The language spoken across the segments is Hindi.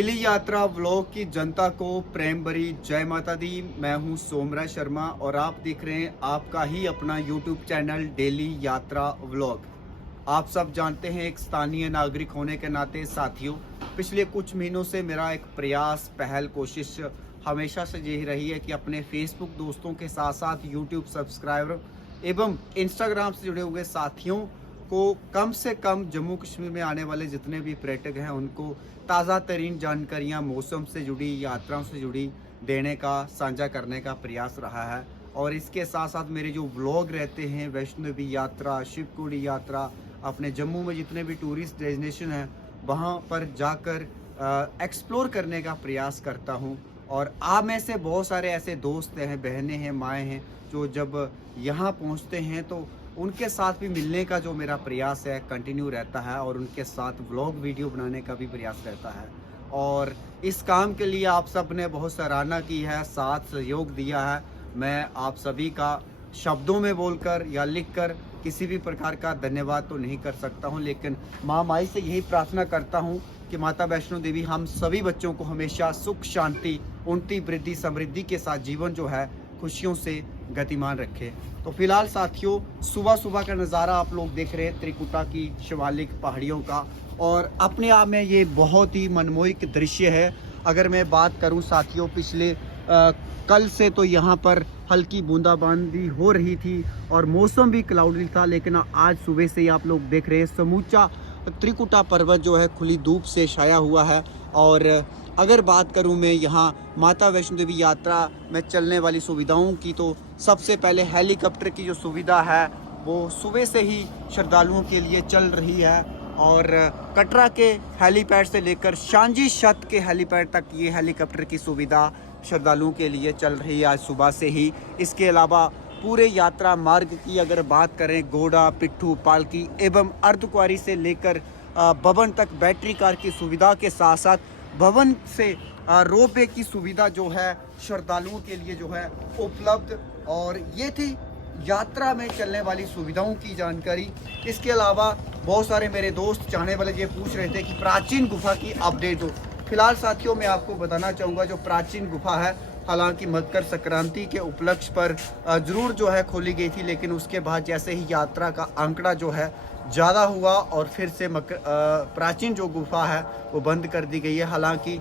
डेली यात्रा व्लॉग की जनता को प्रेम भरी जय माता दी। मैं हूं सोमराज शर्मा और आप देख रहे हैं आपका ही अपना यूट्यूब चैनल डेली यात्रा व्लॉग। आप सब जानते हैं, एक स्थानीय नागरिक होने के नाते साथियों, पिछले कुछ महीनों से मेरा एक प्रयास, पहल, कोशिश हमेशा से यही रही है कि अपने फेसबुक दोस्तों के साथ साथ यूट्यूब सब्सक्राइबर एवं इंस्टाग्राम से जुड़े हुए साथियों को कम से कम जम्मू कश्मीर में आने वाले जितने भी पर्यटक हैं उनको ताज़ा तरीन जानकारियाँ मौसम से जुड़ी, यात्राओं से जुड़ी देने का, साझा करने का प्रयास रहा है। और इसके साथ साथ मेरे जो व्लॉग रहते हैं, वैष्णो देवी यात्रा, शिवकुड़ी यात्रा, अपने जम्मू में जितने भी टूरिस्ट डेस्टिनेशन हैं वहाँ पर जाकर एक्सप्लोर करने का प्रयास करता हूँ। और आप में से बहुत सारे ऐसे दोस्त हैं, बहनें हैं, माएँ हैं जो जब यहाँ पहुँचते हैं तो उनके साथ भी मिलने का जो मेरा प्रयास है कंटिन्यू रहता है और उनके साथ व्लॉग वीडियो बनाने का भी प्रयास रहता है। और इस काम के लिए आप सब ने बहुत सराहना की है, साथ सहयोग दिया है। मैं आप सभी का शब्दों में बोलकर या लिखकर किसी भी प्रकार का धन्यवाद तो नहीं कर सकता हूं, लेकिन माँ माई से यही प्रार्थना करता हूं कि माता वैष्णो देवी हम सभी बच्चों को हमेशा सुख, शांति, उन्नति, वृद्धि, समृद्धि के साथ जीवन जो है खुशियों से गतिमान रखे। तो फिलहाल साथियों, सुबह सुबह का नज़ारा आप लोग देख रहे हैं त्रिकुटा की शिवालिक पहाड़ियों का, और अपने आप में ये बहुत ही मनमोहक दृश्य है। अगर मैं बात करूं साथियों, पिछले कल से तो यहाँ पर हल्की बूंदाबांदी हो रही थी और मौसम भी क्लाउडी था, लेकिन आज सुबह से ही आप लोग देख रहे हैं समूचा त्रिकुटा पर्वत जो है खुली धूप से छाया हुआ है। और अगर बात करूं मैं यहाँ माता वैष्णो देवी यात्रा में चलने वाली सुविधाओं की, तो सबसे पहले हेलीकॉप्टर की जो सुविधा है वो सुबह से ही श्रद्धालुओं के लिए चल रही है। और कटरा के हेलीपैड से लेकर शांजी शत के हेलीपैड तक ये हेलीकॉप्टर की सुविधा श्रद्धालुओं के लिए चल रही है आज सुबह से ही। इसके अलावा पूरे यात्रा मार्ग की अगर बात करें, घोड़ा, पिट्ठू, पालकी एवं अर्धकुंवारी से लेकर भवन तक बैटरी कार की सुविधा के साथ साथ भवन से रोपवे की सुविधा जो है श्रद्धालुओं के लिए जो है उपलब्ध। और ये थी यात्रा में चलने वाली सुविधाओं की जानकारी। इसके अलावा बहुत सारे मेरे दोस्त चाहने वाले ये पूछ रहे थे कि प्राचीन गुफा की अपडेट हो। फिलहाल साथियों, मैं आपको बताना चाहूँगा जो प्राचीन गुफा है, हालांकि मकर संक्रांति के उपलक्ष्य पर ज़रूर जो है खोली गई थी, लेकिन उसके बाद जैसे ही यात्रा का आंकड़ा जो है ज़्यादा हुआ और फिर से प्राचीन जो गुफा है वो बंद कर दी गई है। हालांकि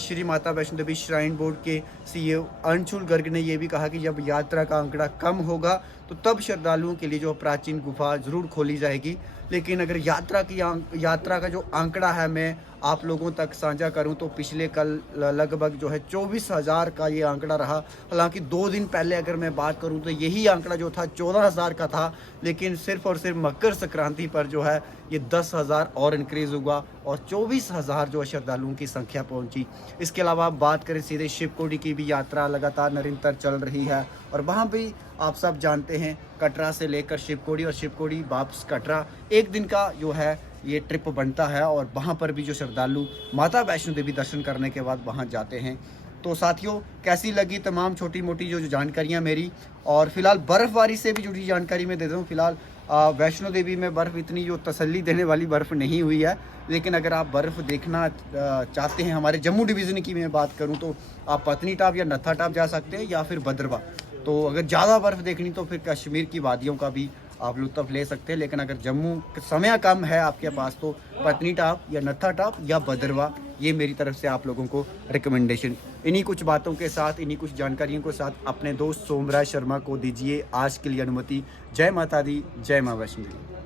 श्री माता वैष्णो देवी श्राइन बोर्ड के सीईओ अंशुल गर्ग ने यह भी कहा कि जब यात्रा का आंकड़ा कम होगा तो तब श्रद्धालुओं के लिए जो प्राचीन गुफा ज़रूर खोली जाएगी। लेकिन अगर यात्रा का जो आंकड़ा है मैं आप लोगों तक साझा करूं तो पिछले कल लगभग जो है 24,000 का ये आंकड़ा रहा। हालांकि 2 दिन पहले अगर मैं बात करूं तो यही आंकड़ा जो था 14,000 का था, लेकिन सिर्फ और सिर्फ मकर संक्रांति पर जो है ये 10,000 और इंक्रीज़ हुआ और 24,000 जो श्रद्धालुओं की संख्या पहुंची। इसके अलावा आप बात करें सीधे शिवकुड़ी की भी यात्रा लगातार निरंतर चल रही है और वहाँ भी आप सब जानते हैं कटरा से लेकर शिवकुड़ी और शिवकुड़ी वापस कटरा एक दिन का जो है ये ट्रिप बनता है। और वहाँ पर भी जो श्रद्धालु माता वैष्णो देवी दर्शन करने के बाद वहाँ जाते हैं। तो साथियों, कैसी लगी तमाम छोटी मोटी जो जानकारियाँ मेरी, और फिलहाल बर्फ़बारी से भी जुड़ी जानकारी मैं दे दूँ। फिलहाल वैष्णो देवी में बर्फ़ इतनी जो तसल्ली देने वाली बर्फ़ नहीं हुई है, लेकिन अगर आप बर्फ़ देखना चाहते हैं, हमारे जम्मू डिवीज़न की मैं बात करूं तो आप पत्नीटाप या नत्थाटाप जा सकते हैं या फिर भद्रवा। तो अगर ज़्यादा बर्फ़ देखनी तो फिर कश्मीर की वादियों का भी आप लुत्फ़ ले सकते हैं। लेकिन अगर जम्मू समय कम है आपके पास तो पत्नीटाप या नत्थाटाप या भद्रवा, ये मेरी तरफ से आप लोगों को रिकमेंडेशन। इन्हीं कुछ बातों के साथ, इन्हीं कुछ जानकारियों के साथ अपने दोस्त सोमराज शर्मा को दीजिए आज के लिए अनुमति। जय माता दी, जय माँ वैष्णो देवी।